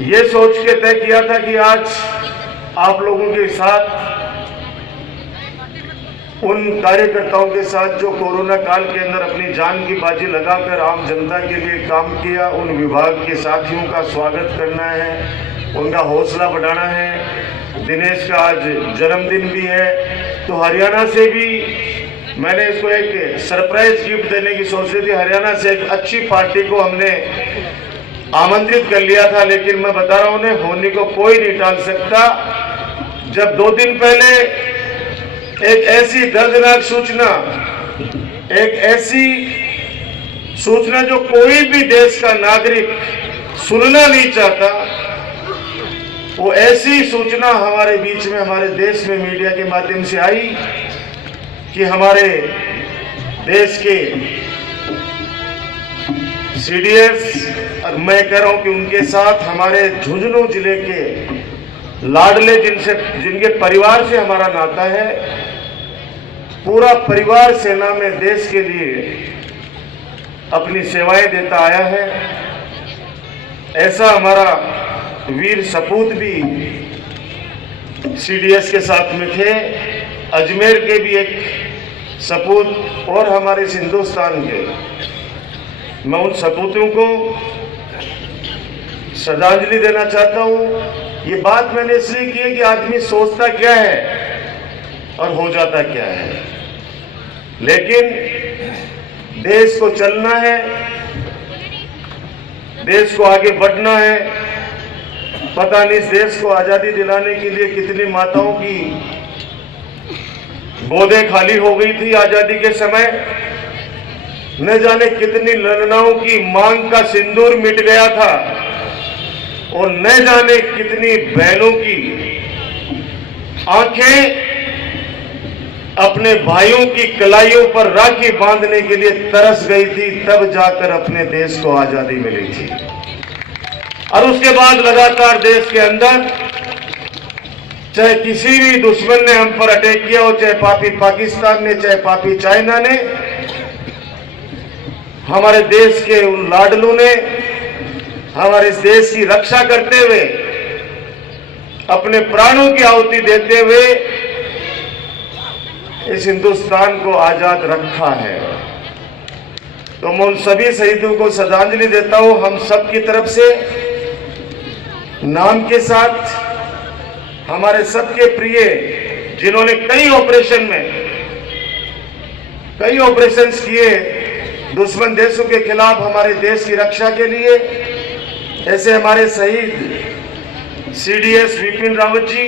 ये सोच के तय किया था कि आज आप लोगों के साथ, उन कार्यकर्ताओं के साथ जो कोरोना काल के अंदर अपनी जान की बाजी लगाकर आम जनता के लिए काम किया, उन विभाग के साथियों का स्वागत करना है, उनका हौसला बढ़ाना है। दिनेश का आज जन्मदिन भी है, तो हरियाणा से भी मैंने इसको एक सरप्राइज गिफ्ट देने की सोच रही थी। हरियाणा से एक अच्छी पार्टी को हमने आमंत्रित कर लिया था, लेकिन मैं बता रहा हूं, उन्हें होने को कोई नहीं टाल सकता। जब 2 दिन पहले एक ऐसी दर्दनाक सूचना, एक ऐसी सूचना जो कोई भी देश का नागरिक सुनना नहीं चाहता, वो ऐसी सूचना हमारे बीच में, हमारे देश में मीडिया के माध्यम से आई कि हमारे देश के सीडीएस, और मैं कह रहा हूं कि उनके साथ हमारे झुंझुनू जिले के लाडले, जिनके परिवार से हमारा नाता है, पूरा परिवार सेना में देश के लिए अपनी सेवाएं देता आया है। ऐसा हमारा वीर सपूत भी सीडीएस के साथ में थे, अजमेर के भी एक सपूत और हमारे हिंदुस्तान के। मैं उन सपूतों को श्रद्धांजलि देना चाहता हूं। ये बात मैंने इसलिए की है कि आदमी सोचता क्या है और हो जाता क्या है, लेकिन देश को चलना है, देश को आगे बढ़ना है। पता नहीं इस देश को आजादी दिलाने के लिए कितनी माताओं की गोदें खाली हो गई थी आजादी के समय, न जाने कितनी लड़नाओं की मांग का सिंदूर मिट गया था, और न जाने कितनी बहनों की आंखें अपने भाइयों की कलाइयों पर राखी बांधने के लिए तरस गई थी, तब जाकर अपने देश को आजादी मिली थी। और उसके बाद लगातार देश के अंदर, चाहे किसी भी दुश्मन ने हम पर अटैक किया हो, चाहे पापी पाकिस्तान ने, चाहे पापी चाइना ने, हमारे देश के उन लाडलों ने हमारे इस देश की रक्षा करते हुए, अपने प्राणों की आहुति देते हुए इस हिंदुस्तान को आजाद रखा है। तो मैं उन सभी शहीदों को श्रद्धांजलि देता हूं, हम सब की तरफ से, नाम के साथ। हमारे सबके प्रिय, जिन्होंने कई ऑपरेशंस किए दुश्मन देशों के खिलाफ हमारे देश की रक्षा के लिए, ऐसे हमारे शहीद सीडीएस विपिन रावत जी,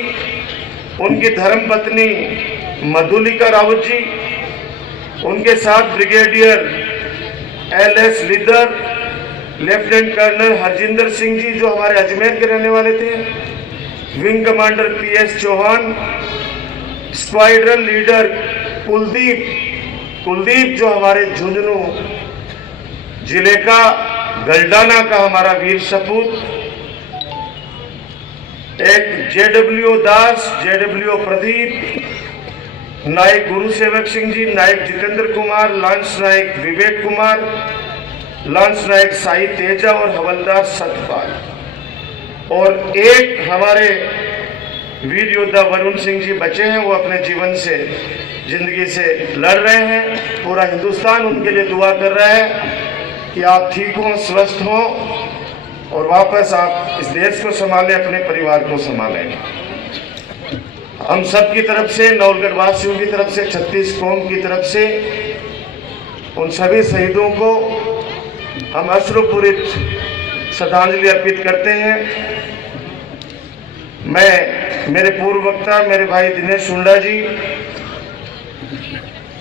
उनकी धर्मपत्नी मधुलिका रावत जी, उनके साथ brigadier LS Lidder, lieutenant colonel Harjinder Singh ji जो हमारे अजमेर के रहने वाले थे, wing commander PS Chauhan, squadron leader Kuldeep जो हमारे झुंझुनू जिले का गलडाना का हमारा वीर सपूत, एक जेडब्ल्यू दास, जेडब्ल्यू प्रदीप, नायक गुरु सेवक सिंह जी, नायक जितेंद्र कुमार, लांस नायक विवेक कुमार, लांस नायक साई तेजा और हवलदार सतपाल, और एक हमारे वीर योद्धा वरुण सिंह जी बचे हैं, वो अपने जीवन से, जिंदगी से लड़ रहे हैं। पूरा हिंदुस्तान उनके लिए दुआ कर रहा है कि आप ठीक हों, स्वस्थ हों, और वापस आप इस देश को संभालें, अपने परिवार को संभालें। हम सब की तरफ से, नौलगढ़ वासियों की तरफ से, 36 कौम की तरफ से, उन सभी शहीदों को हम अश्रुपूरित श्रद्धांजलि अर्पित करते हैं। मैं, मेरे पूर्व वक्ता, मेरे भाई दिनेश सुंडा जी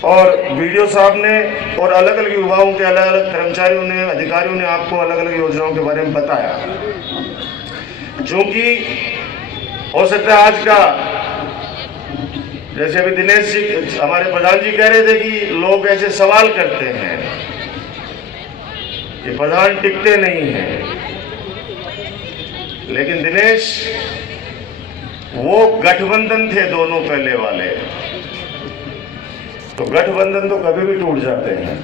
और वीडियो साहब ने, और अलग अलग विभागों के अलग अलग कर्मचारियों ने, अधिकारियों ने आपको अलग अलग योजनाओं के बारे में बताया। क्योंकि हो सकता है आज का, जैसे अभी दिनेश जी, हमारे प्रधान जी कह रहे थे कि लोग ऐसे सवाल करते हैं कि प्रधान टिकते नहीं हैं, लेकिन दिनेश, वो गठबंधन थे दोनों पहले वाले, तो गठबंधन तो कभी भी टूट जाते हैं।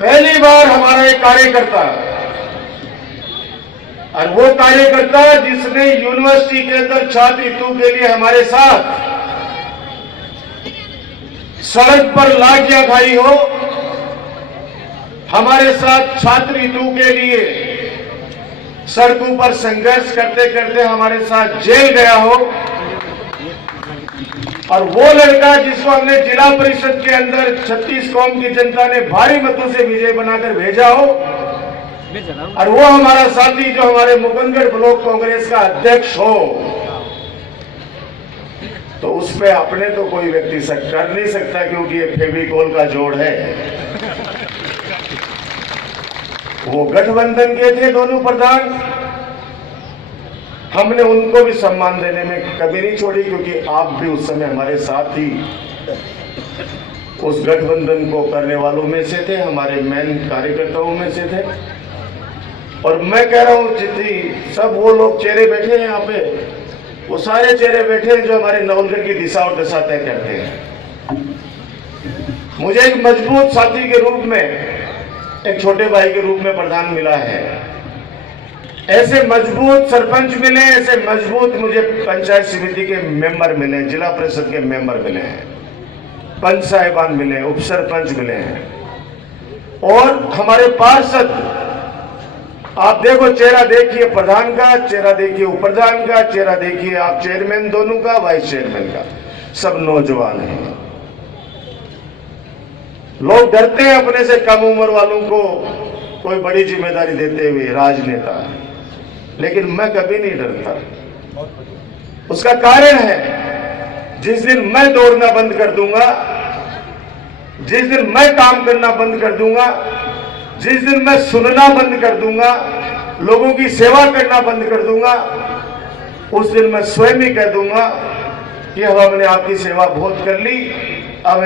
पहली बार हमारा एक कार्यकर्ता और वो कार्यकर्ता जिसने यूनिवर्सिटी के अंदर छात्र हितों के लिए हमारे साथ सड़क पर लाठियां खाई हो, हमारे साथ छात्र हितों के लिए सड़कों पर संघर्ष करते करते हमारे साथ जेल गया हो, और वो लड़का जिसको हमने जिला परिषद के अंदर 36 कौम की जनता ने भारी मतों से विजय बनाकर भेजा हो, और वो हमारा साथी जो हमारे मुकुंदगढ़ ब्लॉक कांग्रेस का अध्यक्ष हो, तो उस पे अपने तो कोई व्यक्ति कर नहीं सकता, क्योंकि ये फेविकोल का जोड़ है। वो गठबंधन के थे दोनों प्रधान, हमने उनको भी सम्मान देने में कभी नहीं छोड़ी, क्योंकि आप भी उस समय हमारे साथ ही उस गठबंधन को करने वालों में से थे, हमारे मेन कार्यकर्ताओं में से थे। और मैं कह रहा हूं, जितनी सब वो लोग चेहरे बैठे हैं यहाँ पे, वो सारे चेहरे बैठे हैं जो हमारे नवलगढ़ की दिशा और दशा तय करते हैं। मुझे एक मजबूत साथी के रूप में, एक छोटे भाई के रूप में प्रधान मिला है। ऐसे मजबूत सरपंच मिले, ऐसे मजबूत मुझे पंचायत समिति के मेंबर मिले, जिला परिषद के मेंबर मिले हैं, पंच साहिबान मिले, उप सरपंच मिले हैं, और हमारे पार्षद। आप देखो, चेहरा देखिए प्रधान का, चेहरा देखिए उप प्रधान का, चेहरा देखिए आप चेयरमैन दोनों का, वाइस चेयरमैन का, सब नौजवान हैं। लोग डरते हैं अपने से कम उम्र वालों को कोई बड़ी जिम्मेदारी देते हुए, राजनेता, लेकिन मैं कभी नहीं डरता। उसका कारण है, जिस दिन मैं दौड़ना बंद कर दूंगा, जिस दिन मैं काम करना बंद कर दूंगा, जिस दिन मैं सुनना बंद कर दूंगा, लोगों की सेवा करना बंद कर दूंगा, उस दिन मैं स्वयं ही कह दूंगा कि अब हमने आपकी सेवा बहुत कर ली, अब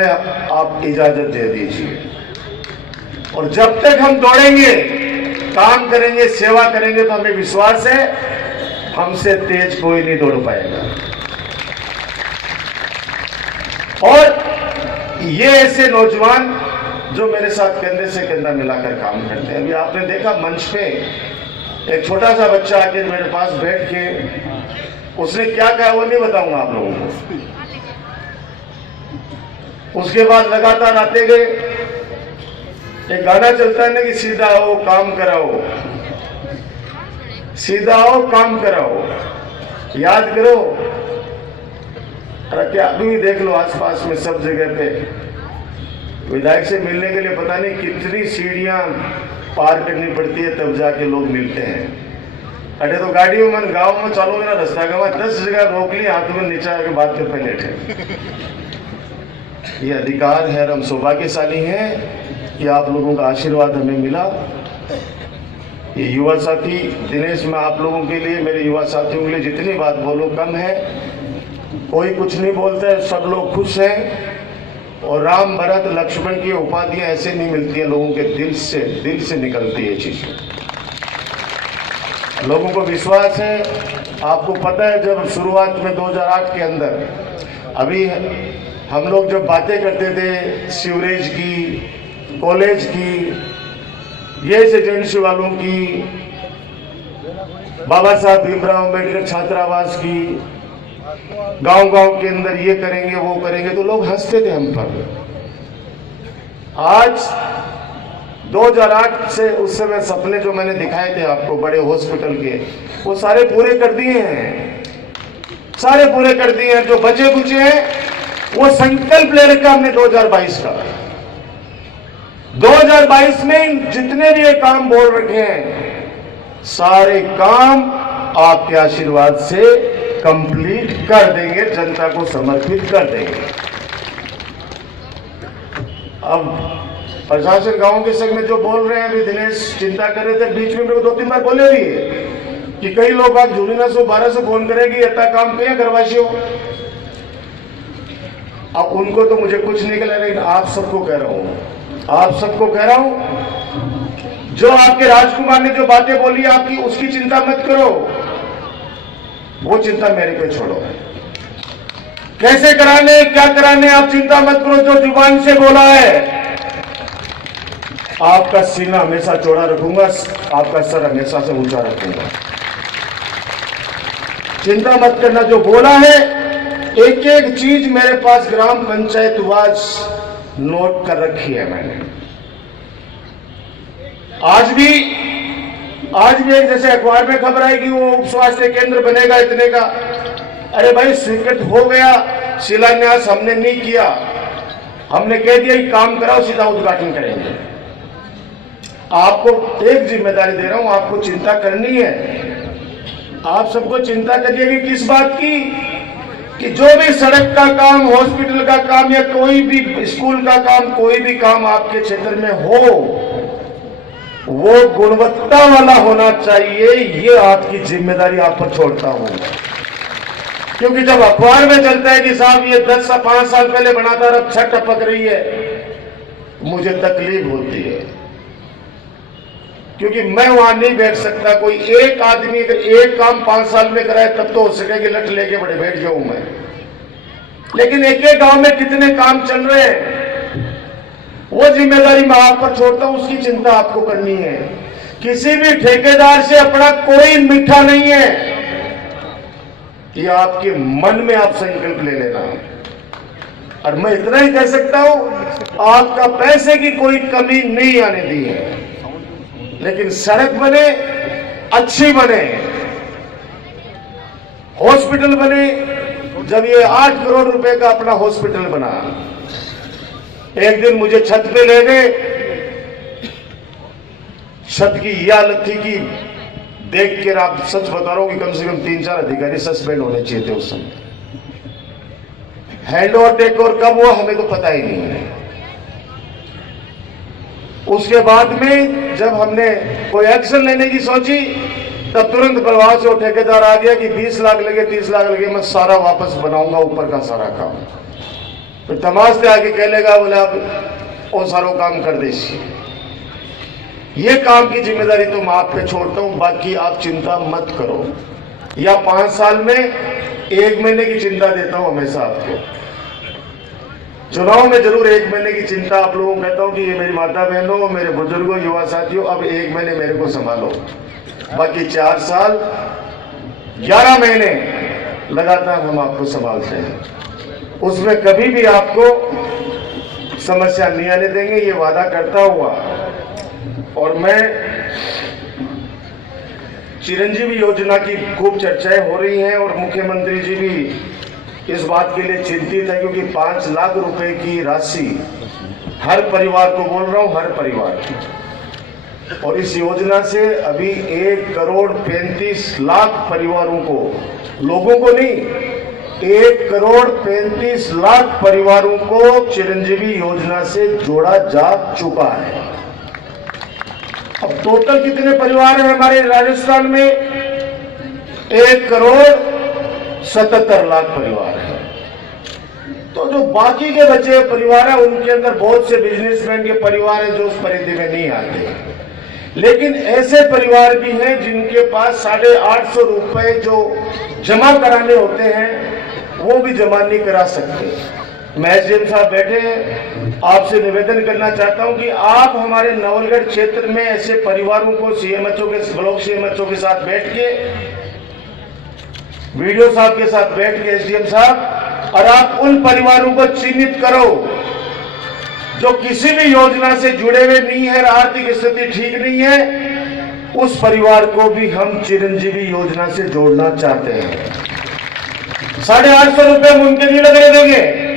आप इजाजत दे दीजिए। और जब तक हम दौड़ेंगे, काम करेंगे, सेवा करेंगे, तो हमें विश्वास है हमसे तेज कोई नहीं दौड़ पाएगा। और ये ऐसे नौजवान जो मेरे साथ कंधे से कंधा मिलाकर काम करते हैं। अभी आपने देखा मंच पे एक छोटा सा बच्चा आके मेरे पास बैठ के उसने क्या कहा वो नहीं बताऊंगा आप लोगों को। उसके बाद लगातार आते गए, एक गाना चलता है ना कि सीधा आओ काम कराओ, सीधा आओ काम कराओ, याद करो। अरे क्या अभी भी देख लो आसपास में सब जगह पे विधायक से मिलने के लिए पता नहीं कितनी सीढ़ियां पार करनी पड़ती है, तब जाके लोग मिलते हैं। अरे तो गाड़ियों में गांव में चालू ना रास्ता का 10 जगह रोक ली, हाथ में नीचा आके बात करते लेटे। ये अधिकार है, हम सौभाग्यशाली हैं कि आप लोगों का आशीर्वाद हमें मिला। ये युवा साथी दिनेश, मैं आप लोगों के लिए, मेरे युवा साथियों के लिए जितनी बात बोलूं कम है। कोई कुछ नहीं बोलता है, सब लोग खुश हैं। और राम भरत लक्ष्मण की उपाधियां ऐसे नहीं मिलती हैं, लोगों के दिल से निकलती है चीजें। लोगों को विश्वास है। आपको पता है, जब शुरुआत में 2008 के अंदर, अभी हम लोग जब बातें करते थे सीवरेज की, कॉलेज की, ये एजेंसी वालों की, बाबा साहब भीमराव अम्बेडकर छात्रावास की, गांव-गांव के अंदर ये करेंगे वो करेंगे, तो लोग हंसते थे हम पर। आज 2008 से उस समय सपने जो मैंने दिखाए थे आपको बड़े हॉस्पिटल के, वो सारे पूरे कर दिए हैं, सारे पूरे कर दिए हैं। जो बचे कुचे हैं वो संकल्प ले रखा हमने 2022 का। 2022 में जितने भी ये काम बोल रखे हैं, सारे काम आपके आशीर्वाद से कंप्लीट कर देंगे, जनता को समर्पित कर देंगे। अब प्रशासन गांव के संग में जो बोल रहे हैं, अभी दिनेश चिंता कर रहे थे, बीच में मेरे को 2-3 बार बोले भी कि कई लोग आप झूलना 112 फोन करेगी, इतना काम किया करवाशियों। अब उनको तो मुझे कुछ नहीं कहना, लेकिन आप सबको कह रहा हूं, आप सबको कह रहा हूं, जो आपके राजकुमार ने जो बातें बोली आपकी, उसकी चिंता मत करो, वो चिंता मेरे पे छोड़ो। कैसे कराने क्या कराने आप चिंता मत करो, जो जुबान से बोला है आपका सीना हमेशा चौड़ा रखूंगा, आपका सर हमेशा से ऊंचा रखूंगा। चिंता मत करना, जो बोला है एक एक चीज मेरे पास ग्राम पंचायत वाइज नोट कर रखी है मैंने। आज भी एक जैसे अखबार में खबर आई कि वो उप स्वास्थ्य केंद्र बनेगा इतने का। अरे भाई स्वीकृत हो गया, शिलान्यास हमने नहीं किया, हमने कह दिया कि काम कराओ, सीधा उद्घाटन करेंगे। आपको एक जिम्मेदारी दे रहा हूं, आपको चिंता करनी है। आप सबको चिंता करिए कि किस बात की, कि जो भी सड़क का काम, हॉस्पिटल का काम या कोई भी स्कूल का काम, कोई भी काम आपके क्षेत्र में हो वो गुणवत्ता वाला होना चाहिए। ये आपकी जिम्मेदारी आप पर छोड़ता हूं, क्योंकि जब अखबार में चलता है कि साहब ये 5 साल पहले बना था, अब छत टपक रही है, मुझे तकलीफ होती है, क्योंकि मैं वहां नहीं बैठ सकता। कोई एक आदमी अगर एक काम 5 साल में कराए तब तो हो सके कि लठ लेके बड़े बैठ जाऊं मैं, लेकिन एक एक गांव में कितने काम चल रहे हैं वो जिम्मेदारी मैं आप पर छोड़ता हूं, उसकी चिंता आपको करनी है। किसी भी ठेकेदार से अपना कोई मीठा नहीं है, ये आपके मन में आप संकल्प ले लेना। और मैं इतना ही कह सकता हूं, आपका पैसे की कोई कमी नहीं आने दी है, लेकिन सड़क बने, अच्छी बने, हॉस्पिटल बने। जब ये 8 करोड़ रुपए का अपना हॉस्पिटल बना, एक दिन मुझे छत पे ले गए, छत की यह हालत थी कि देख के आप सच बता रहा हूं कि कम से कम 3-4 अधिकारी सस्पेंड होने चाहिए थे उस समय। हैंड ओवर टेक ओवर कब हुआ हमें तो पता ही नहीं है। उसके बाद में जब हमने कोई एक्शन लेने की सोची, तब तुरंत प्रभाव से वो ठेकेदार आ गया कि 20 लाख लगे, 30 लाख लगे, मैं सारा वापस बनाऊंगा ऊपर का सारा काम। तो तमाशे आके कह लेगा, बोले आप वो सारा काम कर दीजिए। ये काम की जिम्मेदारी तो मैं आप पे छोड़ता हूं, बाकी आप चिंता मत करो। या 5 साल में 1 महीने की चिंता देता हूं हमेशा आपको। चुनाव में जरूर 1 महीने की चिंता आप लोगों को कहता हूं कि ये मेरी माता बहनों, मेरे बुजुर्गों, युवा साथियों, अब 1 महीने मेरे को संभालो। बाकी 4 साल 11 महीने लगातार हम आपको संभालते हैं, उसमें कभी भी आपको समस्या नहीं आने देंगे, ये वादा करता हुआ। और मैं चिरंजीवी योजना की खूब चर्चाएं हो रही हैं और मुख्यमंत्री जी भी इस बात के लिए चिंतित है, क्योंकि 5 लाख रुपए की राशि हर परिवार को, बोल रहा हूं हर परिवार, और इस योजना से अभी 1 करोड़ 35 लाख परिवारों को, लोगों को नहीं, 1 करोड़ 35 लाख परिवारों को चिरंजीवी योजना से जोड़ा जा चुका है। अब टोटल कितने परिवार हैं हमारे राजस्थान में? 1 करोड़ 77 लाख परिवार हैं। तो जो बाकी के बचे परिवार हैं उनके अंदर बहुत से बिजनेसमैन के परिवार हैं जो उस परिधि में नहीं आते, लेकिन ऐसे परिवार भी हैं जिनके पास 850 रुपए जो जमा कराने होते हैं वो भी जमा नहीं करा सकते। मैं एसडीएम साहब बैठे हैं, आपसे निवेदन करना चाहता हूं कि आप हमारे नवलगढ़ क्षेत्र में ऐसे परिवारों को सीएमएचओ के, ब्लॉक सीएमएचओ के साथ बैठ के, वीडियो साहब के साथ बैठ के, एसडीएम साहब, और आप उन परिवारों को चिन्हित करो जो किसी भी योजना से जुड़े हुए नहीं है, आर्थिक स्थिति ठीक नहीं है, उस परिवार को भी हम चिरंजीवी योजना से जोड़ना चाहते हैं। 850 रुपए हम उनके लिए लगे देंगे।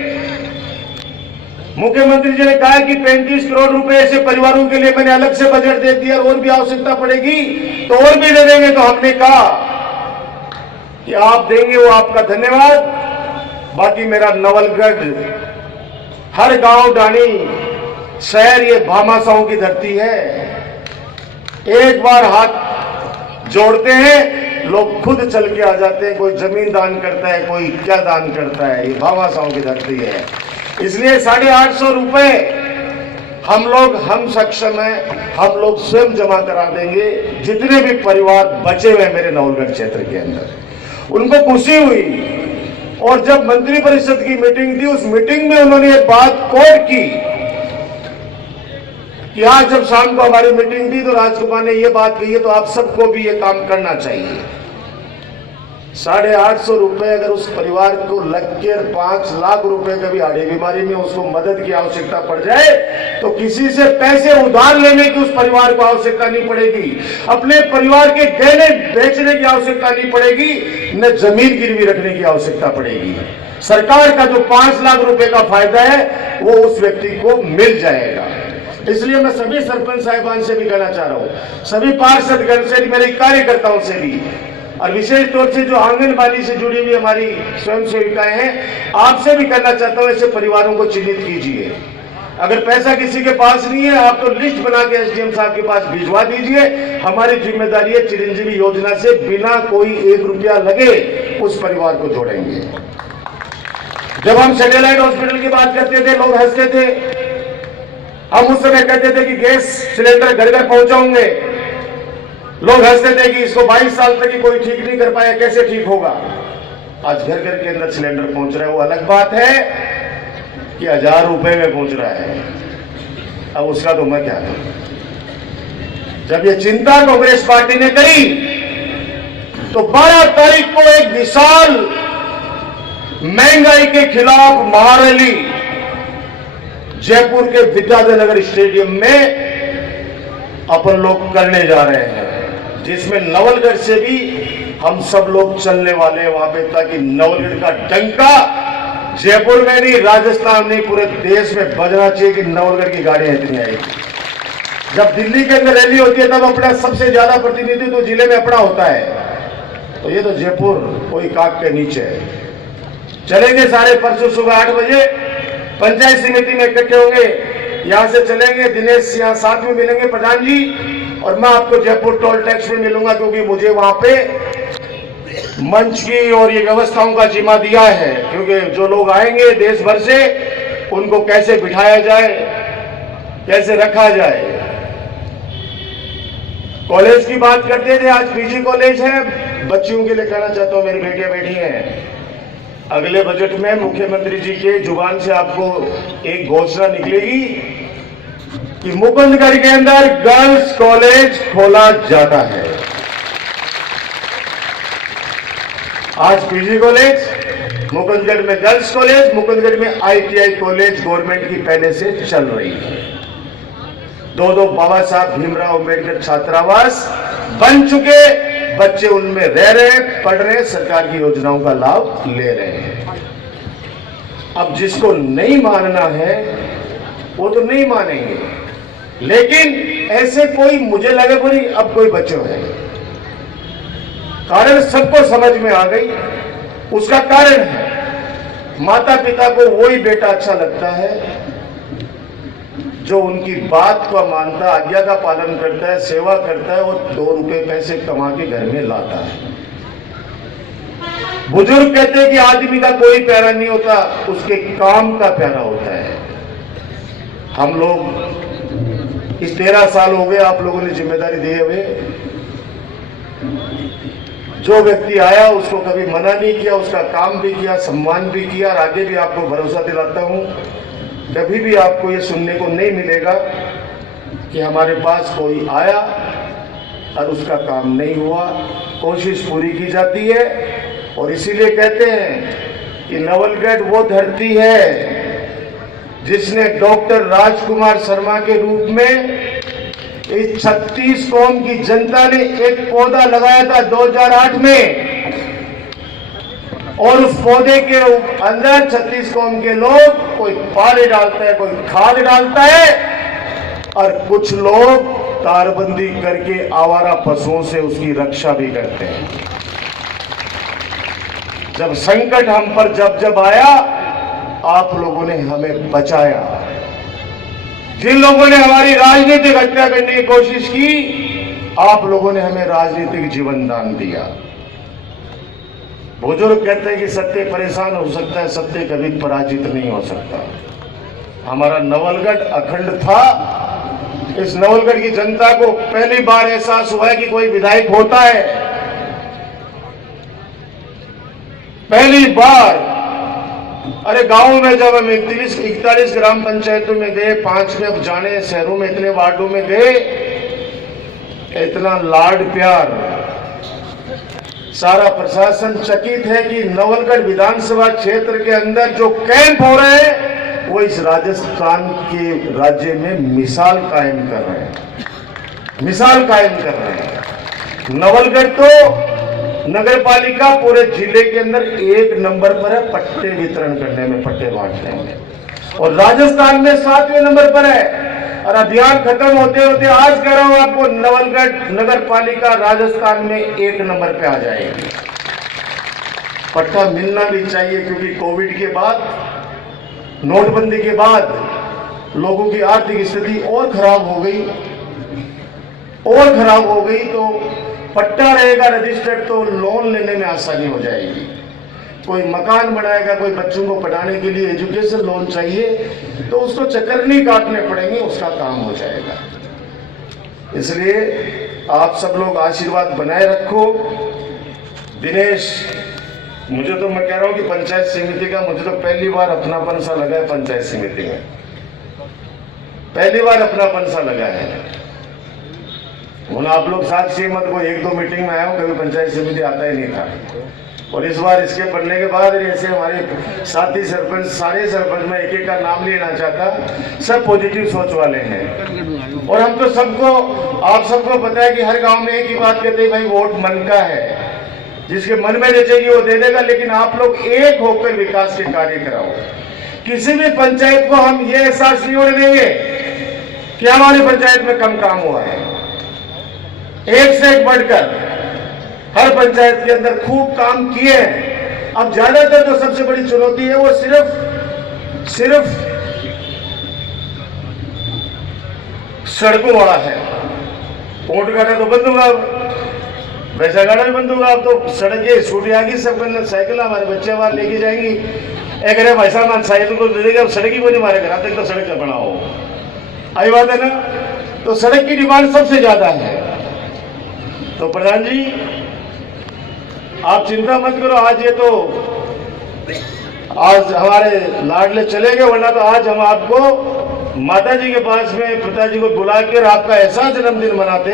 मुख्यमंत्री जी ने कहा कि 35 करोड़ रुपए ऐसे परिवारों के लिए मैंने अलग से बजट दे दिया, और भी आवश्यकता पड़ेगी तो और भी दे देंगे। तो हमने कहा कि आप देंगे वो आपका धन्यवाद, बाकी मेरा नवलगढ़, हर गांव डाणी शहर, ये भामाशाहों की धरती है। एक बार हाथ जोड़ते हैं, लोग खुद चल के आ जाते हैं। कोई जमीन दान करता है, कोई क्या दान करता है, ये भामाशाहों की धरती है। इसलिए 850 रुपए हम सक्षम हैं, हम लोग स्वयं जमा करा देंगे। जितने भी परिवार बचे हुए मेरे नवलगढ़ क्षेत्र के अंदर, उनको खुशी हुई। और जब मंत्री परिषद की मीटिंग थी, उस मीटिंग में उन्होंने ये बात कोट की कि आज जब शाम को हमारी मीटिंग थी तो राजकुमार ने ये बात कही है, तो आप सबको भी ये काम करना चाहिए। 850 रुपए अगर उस परिवार को लग के 5 लाख रुपए का भी आड़ी बीमारी में उसको मदद की आवश्यकता पड़ जाए तो किसी से पैसे उधार लेने की उस परिवार को आवश्यकता नहीं पड़ेगी, अपने परिवार के गहने बेचने की आवश्यकता नहीं पड़ेगी, न जमीन गिरवी रखने की आवश्यकता पड़ेगी। सरकार का जो 5 लाख रुपए का फायदा है वो उस व्यक्ति को मिल जाएगा। इसलिए मैं सभी सरपंच साहिबान से भी कहना चाह रहा हूं, सभी पार्षदगण से, मेरे कार्यकर्ताओं से भी, और विशेष तौर से जो आंगनबाड़ी से जुड़ी हुई हमारी स्वयं सेविकाएं हैं, आपसे भी करना चाहता हूं, ऐसे परिवारों को चिन्हित कीजिए। अगर पैसा किसी के पास नहीं है, आप तो लिस्ट बना के एसडीएम साहब के पास भिजवा दीजिए। हमारी जिम्मेदारी है चिरंजीवी योजना से बिना कोई 1 रुपया लगे उस परिवार को जोड़ेंगे। जब हम सैटेलाइट हॉस्पिटल की बात करते थे, लोग हंसते थे। हम उस समय कहते थे कि गैस सिलेंडर घर घर पहुंचाओगे, लोग हंसते थे कि इसको 22 साल तक ही कोई ठीक नहीं कर पाया, कैसे ठीक होगा। आज घर घर के अंदर सिलेंडर पहुंच रहा है। वो अलग बात है कि 1000 रुपए में पहुंच रहा है, अब उसका तो मैं क्या करूं। जब ये चिंता कांग्रेस पार्टी ने करी तो 12 तारीख को एक विशाल महंगाई के खिलाफ महारैली जयपुर के विद्याधर स्टेडियम में अपन लोग करने जा रहे हैं, जिसमें नवलगढ़ से भी हम सब लोग चलने वाले हैं वहां पे, ताकि नवलगढ़ का डंका जयपुर में नहीं, राजस्थान नहीं, पूरे देश में बजना चाहिए कि नवलगढ़ की गाड़ियां इतनी आएगी। जब दिल्ली के अंदर रैली होती है तब अपना सबसे ज्यादा प्रतिनिधित्व तो जिले में अपना होता है, तो ये तो जयपुर कोई काक के नीचे है। चलेंगे सारे परसों सुबह 8 बजे पंचायत समिति में इकट्ठे होंगे, यहां से चलेंगे। दिनेश यहां साथ में मिलेंगे, प्रधान जी, और मैं आपको जयपुर टोल टैक्स में मिलूंगा, क्योंकि मुझे वहां पे मंच की और ये व्यवस्थाओं का जिम्मा दिया है। क्योंकि जो लोग आएंगे देश भर से, उनको कैसे बिठाया जाए, कैसे रखा जाए। कॉलेज की बात करते थे, आज पीजी कॉलेज है। बच्चियों के लिए कहना चाहता हूं, मेरी बेटियां बैठी हैं, अगले बजट में मुख्यमंत्री जी के जुबान से आपको एक घोषणा निकलेगी कि मुकुंदगढ़ के अंदर गर्ल्स कॉलेज खोला जाता है। आज पीजी कॉलेज, मुकुंदगढ़ में गर्ल्स कॉलेज, मुकुंदगढ़ में आईटीआई कॉलेज गवर्नमेंट की पहले से चल रही है। 2 बाबा साहब भीमराव अंबेडकर छात्रावास बन चुके, बच्चे उनमें रह रहे, पढ़ रहे, सरकार की योजनाओं का लाभ ले रहे हैं। अब जिसको नहीं मानना है वो तो नहीं मानेंगे, लेकिन ऐसे कोई, मुझे लगे कोई अब कोई बच्चे है, कारण सबको समझ में आ गई। उसका कारण है, माता पिता को वही बेटा अच्छा लगता है जो उनकी बात को मानता, आज्ञा का पालन करता है, सेवा करता है और 2 रुपए पैसे कमा के घर में लाता है। बुजुर्ग कहते हैं कि आदमी का कोई प्यारा नहीं होता, उसके काम का प्यारा होता है। हम लोग इस 13 साल हो गए आप लोगों ने जिम्मेदारी दिए हुए, जो व्यक्ति आया उसको कभी मना नहीं किया, उसका काम भी किया, सम्मान भी किया, और आगे भी आपको भरोसा दिलाता हूं, कभी भी आपको ये सुनने को नहीं मिलेगा कि हमारे पास कोई आया और उसका काम नहीं हुआ। कोशिश पूरी की जाती है, और इसीलिए कहते हैं कि नवलगढ़ वो धरती है जिसने डॉक्टर राजकुमार शर्मा के रूप में इस 36 कौम की जनता ने एक पौधा लगाया था 2008 में, और उस पौधे के अंदर 36 कौम के लोग, कोई पानी डालता है, कोई खाद डालता है, और कुछ लोग तारबंदी करके आवारा पशुओं से उसकी रक्षा भी करते हैं। जब संकट हम पर जब आया, आप लोगों ने हमें बचाया। जिन लोगों ने हमारी राजनीतिक हत्या करने की कोशिश की, आप लोगों ने हमें राजनीतिक जीवन दान दिया। बुजुर्ग कहते हैं कि सत्य परेशान हो सकता है, सत्य कभी पराजित नहीं हो सकता। हमारा नवलगढ़ अखंड था। इस नवलगढ़ की जनता को पहली बार एहसास हुआ है कि कोई विधायक होता है। पहली बार अरे गांव में जब हम 41 ग्राम पंचायतों में गए, 5 में जाने शहरों में, इतने वार्डों में गए, इतना लाड प्यार, सारा प्रशासन चकित है कि नवलगढ़ विधानसभा क्षेत्र के अंदर जो कैंप हो रहे हैं वो इस राजस्थान के राज्य में मिसाल कायम कर रहे हैं, मिसाल कायम कर रहे हैं। नवलगढ़ तो नगर पालिका पूरे जिले के अंदर 1 नंबर पर है पट्टे वितरण करने में, पट्टे बांटने में, और राजस्थान में 7वें नंबर पर है। और अभियान खत्म होते होते आज कह रहा हूं आपको, नवलगढ़ नगर पालिका राजस्थान में 1 नंबर पे आ जाएगी। पट्टा मिलना भी चाहिए, क्योंकि कोविड के बाद, नोटबंदी के बाद लोगों की आर्थिक स्थिति और खराब हो गई, और खराब हो गई। तो पट्टा रहेगा रजिस्टर्ड तो लोन लेने में आसानी हो जाएगी। कोई मकान बनाएगा, कोई बच्चों को पढ़ाने के लिए एजुकेशन लोन चाहिए, तो उसको चक्कर नहीं काटने पड़ेंगे, उसका काम हो जाएगा। इसलिए आप सब लोग आशीर्वाद बनाए रखो। दिनेश, मुझे तो, मैं कह रहा हूं कि पंचायत समिति का मुझे तो पहली बार अपनापन सा लगा है। पंचायत समिति में पहली बार अपनापन सा लगा है। आप लोग साथ सहमत को 1-2 मीटिंग में आया हूं, कभी पंचायत समिति आता ही नहीं था, और इस बार इसके पढ़ने के बाद ऐसे हमारे साथी सरपंच, सारे सरपंच, में एक-एक का नाम लेना चाहता, सब पॉजिटिव सोच वाले हैं। और हम तो सबको, आप सबको पता है कि हर गांव में एक ही बात कहते हैं, भाई वोट मन का है, जिसके मन में जचेगी वो दे देगा, लेकिन आप लोग एक होकर विकास के कार्य कराओ। किसी भी पंचायत को हम ये एहसास नहीं होने देंगे कि हमारी पंचायत में कम काम हुआ है। एक से एक बढ़कर हर पंचायत के अंदर खूब काम किए हैं। अब ज्यादातर जो सबसे बड़ी चुनौती है वो सिर्फ सड़कों वाला है। पोर्ट गाड़ा तो बंद होगा, वैसा गाड़ा भी बंद होगा। अब तो सड़कें स्कूटी आ गई, सब साइकिल हमारे बच्चे बाहर लेके जाएंगी। एक अरे भाई साहब साइकिल को दे देगा, अब सड़क ही को नहीं मारेगा, तक तो सड़क का बना हो। आई बात है ना। तो सड़क की डिमांड सबसे ज्यादा है। तो प्रधान जी आप चिंता मत करो, आज हमारे लाडले चले गए, वरना तो आज हम आपको माता जी के पास में पिताजी को बुला कर आपका ऐसा जन्मदिन मनाते।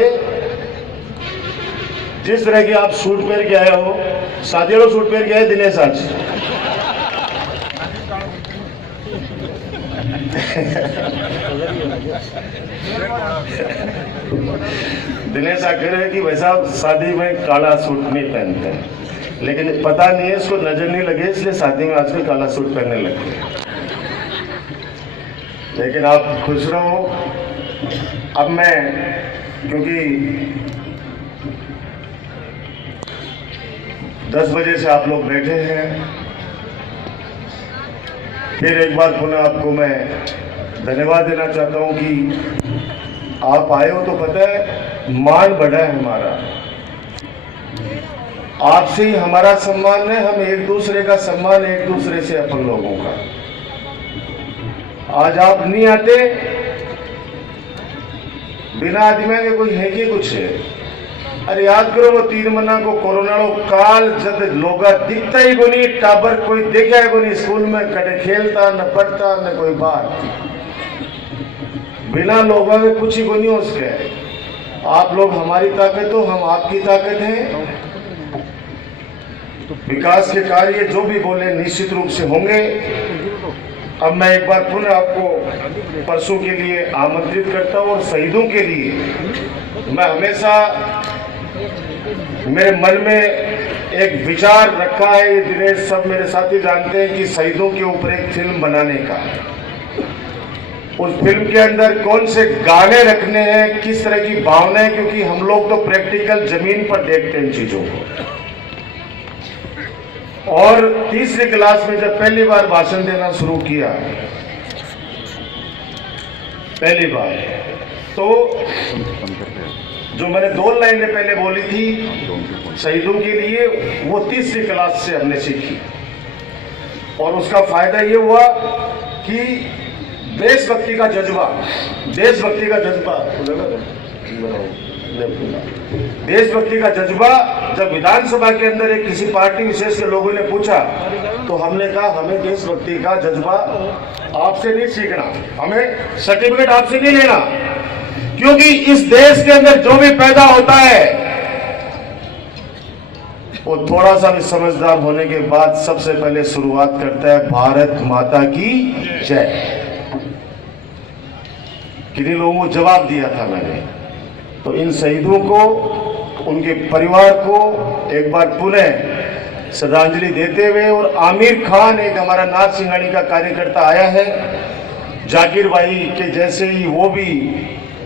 जिस तरह की आप सूट पहन के आए हो, सादियों सूट पहन के आए दिनेश आज। दिनेश आखिर है कि वैसा शादी में काला सूट नहीं पहनते हैं, लेकिन पता नहीं है, इसको नजर नहीं लगे, इसलिए शादी में आजकल काला सूट पहनने लगते हैं। लेकिन आप खुश रहो। अब मैं, क्योंकि 10 बजे से आप लोग बैठे हैं, फिर एक बार पुनः आपको मैं धन्यवाद देना चाहता हूं कि आप आए हो। तो पता है मान बढ़ा है हमारा, आपसे ही हमारा सम्मान है। हम एक दूसरे का सम्मान, एक दूसरे से अपन लोगों का। आज आप नहीं आते, बिना आदमी के कोई है कि कुछ है। अरे याद करो वो 3 महीना को कोरोना काल जब लोग दिखता ही को नहीं, टाबर कोई देखा को नहीं, स्कूल में कटे खेलता न पढ़ता न कोई बात, बिना लोगों में कुछ ही को नहीं हो सके। आप लोग हमारी ताकत हो, हम आपकी ताकत है। विकास के कार्य जो भी बोले निश्चित रूप से होंगे। अब मैं एक बार पुनः आपको परसों के लिए आमंत्रित करता हूं। और शहीदों के लिए मैं हमेशा, मेरे मन में एक विचार रखा है, ये दिनेश सब मेरे साथी जानते हैं, कि शहीदों के ऊपर एक फिल्म बनाने का। उस फिल्म के अंदर कौन से गाने रखने हैं, किस तरह की भावना है, क्योंकि हम लोग तो प्रैक्टिकल जमीन पर देखते हैं इन चीजों को। और तीसरी क्लास में जब पहली बार भाषण देना शुरू किया, पहली बार, तो जो मैंने 2 लाइनें पहले बोली थी शहीदों के लिए, वो तीसरी क्लास से हमने सीखी। और उसका फायदा ये हुआ कि देशभक्ति का जज्बा, देशभक्ति का जज्बा जब विधानसभा के अंदर एक किसी पार्टी विशेष के लोगों ने पूछा तो हमने कहा हमें देशभक्ति का जज्बा आपसे नहीं सीखना, हमें सर्टिफिकेट आपसे नहीं लेना, क्योंकि इस देश के अंदर जो भी पैदा होता है वो थोड़ा सा भी समझदार होने के बाद सबसे पहले शुरुआत करता है भारत माता की जय। किन्हीं लोगों को जवाब दिया था मैंने, तो इन शहीदों को, उनके परिवार को एक बार पुनः श्रद्धांजलि देते हुए, और आमिर खान एक हमारा नाथ सिंघानी का कार्यकर्ता आया है, जाकिर भाई के जैसे ही वो भी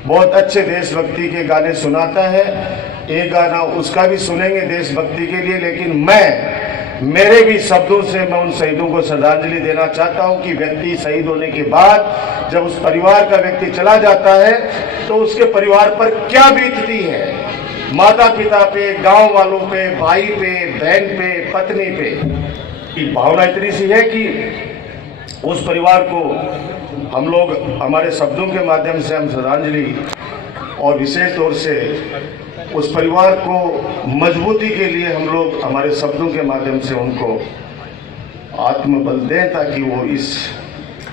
बहुत अच्छे देशभक्ति के गाने सुनाता है, एक गाना उसका भी सुनेंगे देशभक्ति के लिए। लेकिन मेरे भी शब्दों से मैं उन शहीदों को श्रद्धांजलि देना चाहता हूं कि व्यक्ति शहीद होने के बाद जब उस परिवार का व्यक्ति चला जाता है तो उसके परिवार पर क्या बीतती है, माता पिता पे, गांव वालों पे, भाई पे, बहन पे, पत्नी पे, की भावना इतनी सी है कि उस परिवार को हम लोग हमारे शब्दों के माध्यम से हम श्रद्धांजलि, और विशेष तौर से उस परिवार को मजबूती के लिए हम लोग हमारे शब्दों के माध्यम से उनको आत्मबल दें, ताकि वो इस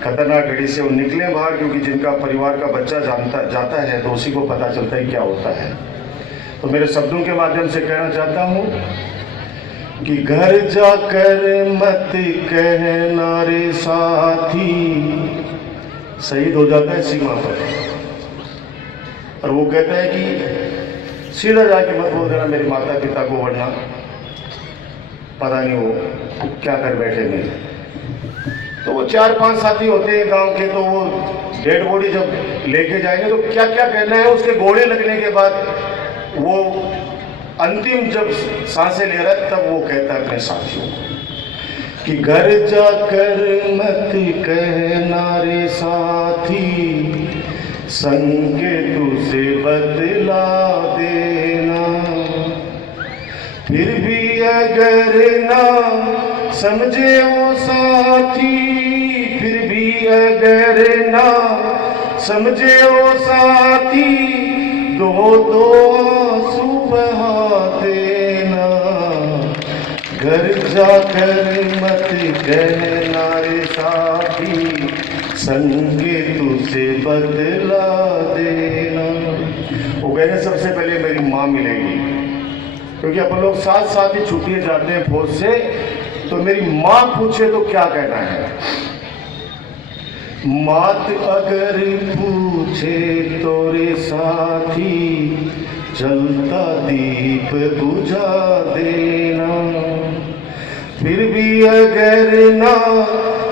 खतरनाक घड़ी से वो निकले बाहर, क्योंकि जिनका परिवार का बच्चा जाता है तो उसी को पता चलता है क्या होता है। तो मेरे शब्दों के माध्यम से कहना चाहता हूँ कि घर जाकर मत कहना रे साथी, शहीद हो जाता है सीमा पर, और वो कहता है कि सीधा जाके मत बोल देना मेरे माता पिता को, वरना पता नहीं वो क्या कर बैठेंगे। तो वो 4-5 साथी होते हैं गांव के, तो वो डेड बॉडी जब लेके जाएंगे तो क्या क्या कहना है, उसके गोले लगने के बाद वो अंतिम जब सांसें ले रहा है तब वो कहता है अपने साथियों को कि घर जाकर मत कहना रे साथी, संग तुझे बदला देना, फिर भी अगर ना समझे वो साथी, फिर भी अगर ना समझे वो साथी, दो आंसू बहा देना, घर जाकर मत कहना रे साथी, संगे तुझे बदला देना। वो कहने सबसे पहले मेरी माँ मिलेगी, क्योंकि अपन लोग साथ ही छुट्टियाँ जाते हैं फौज से, तो मेरी माँ पूछे तो क्या कहना है। मात अगर पूछे तोरे साथी, जलता दीप बुझा देना, फिर भी अगर ना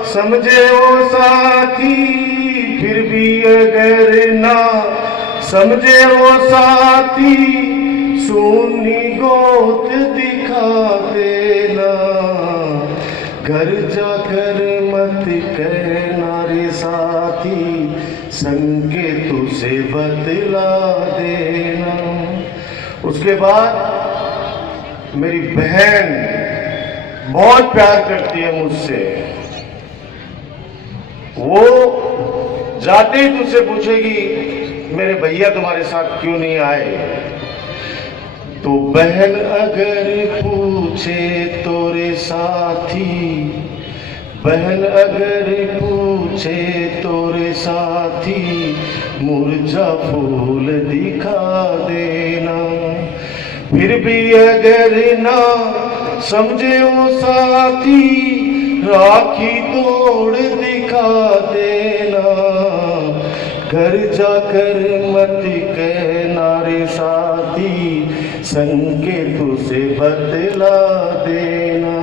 समझे वो साथी, फिर भी अगर ना समझे वो साथी, सोनी गोद दिखा देना, घर जाकर मत कहना रे साथी, संगे तुझे बतला देना। उसके बाद मेरी बहन बहुत प्यार करती है मुझसे, वो जाते ही तुझसे पूछेगी मेरे भैया तुम्हारे साथ क्यों नहीं आए। तो बहन अगर पूछे तोरे साथी, बहन अगर पूछे तोरे साथी, मुरझा फूल दिखा देना, फिर भी अगर ना समझे वो साथी, राखी तोड़ दिखा देना, घर जाकर मत कहना रे साथी, संगे तुझे बतला देना।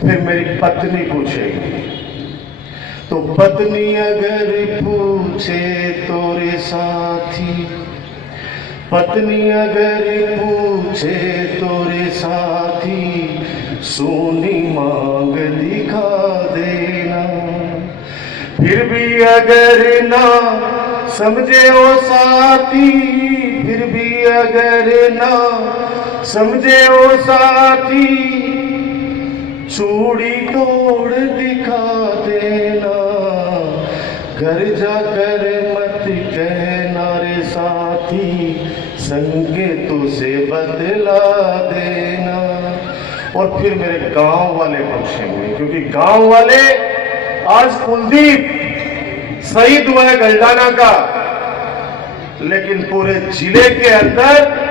फिर मेरी पत्नी पूछेगी, तो पत्नी अगर पूछे तोरे साथी, पत्नी अगर पूछे तोरे साथी, सोनी मांग दिखा देना, फिर भी अगर ना समझे वो साथी, फिर भी अगर ना समझे वो साथी, चूड़ी तोड़ दिखा देना, घर जाकर मत कहना रे साथी, संगे तुझे बदला देना। और फिर मेरे गांव वाले पूछेंगे, क्योंकि गांव वाले आज कुलदीप शहीद हुआ है गलडाना का, लेकिन पूरे जिले के अंदर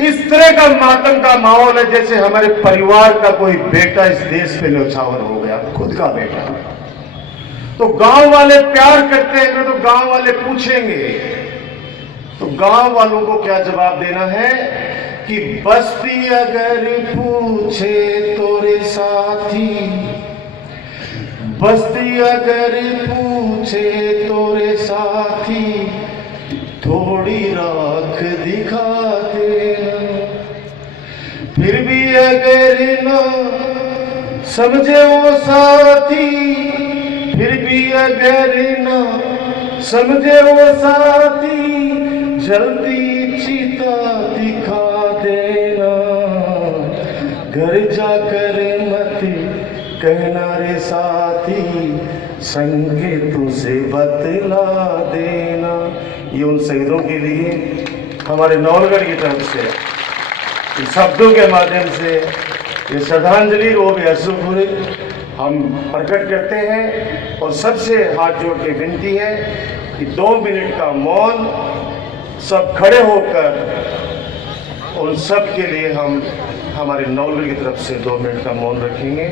इस तरह का मातम का माहौल है जैसे हमारे परिवार का कोई बेटा इस देश पे न्यौछावर हो गया, खुद का बेटा। तो गांव वाले प्यार करते हैं तो गांव वाले पूछेंगे, तो गांव वालों को क्या जवाब देना है कि बस्ती अगर पूछे तोरे साथी, बस्ती अगर पूछे तोरे साथी, थोड़ी राख दिखा देना। फिर भी अगर न समझे वो साथी, फिर भी अगर न समझे वो साथी, जल्दी चिता दिखा देना। घर जाकर मत कहना रे साथी, संकेतों से बतला देना। ये उन शहीदों के लिए हमारे नौलगढ़ की तरफ से शब्दों के माध्यम से ये श्रद्धांजलि वो भी अश्रुपूरी हम प्रकट करते हैं। और सबसे हाथ जोड़ के विनती है कि 2 मिनट का मौन सब खड़े होकर उन सब के लिए हम हमारे नौलगढ़ की तरफ से 2 मिनट का मौन रखेंगे।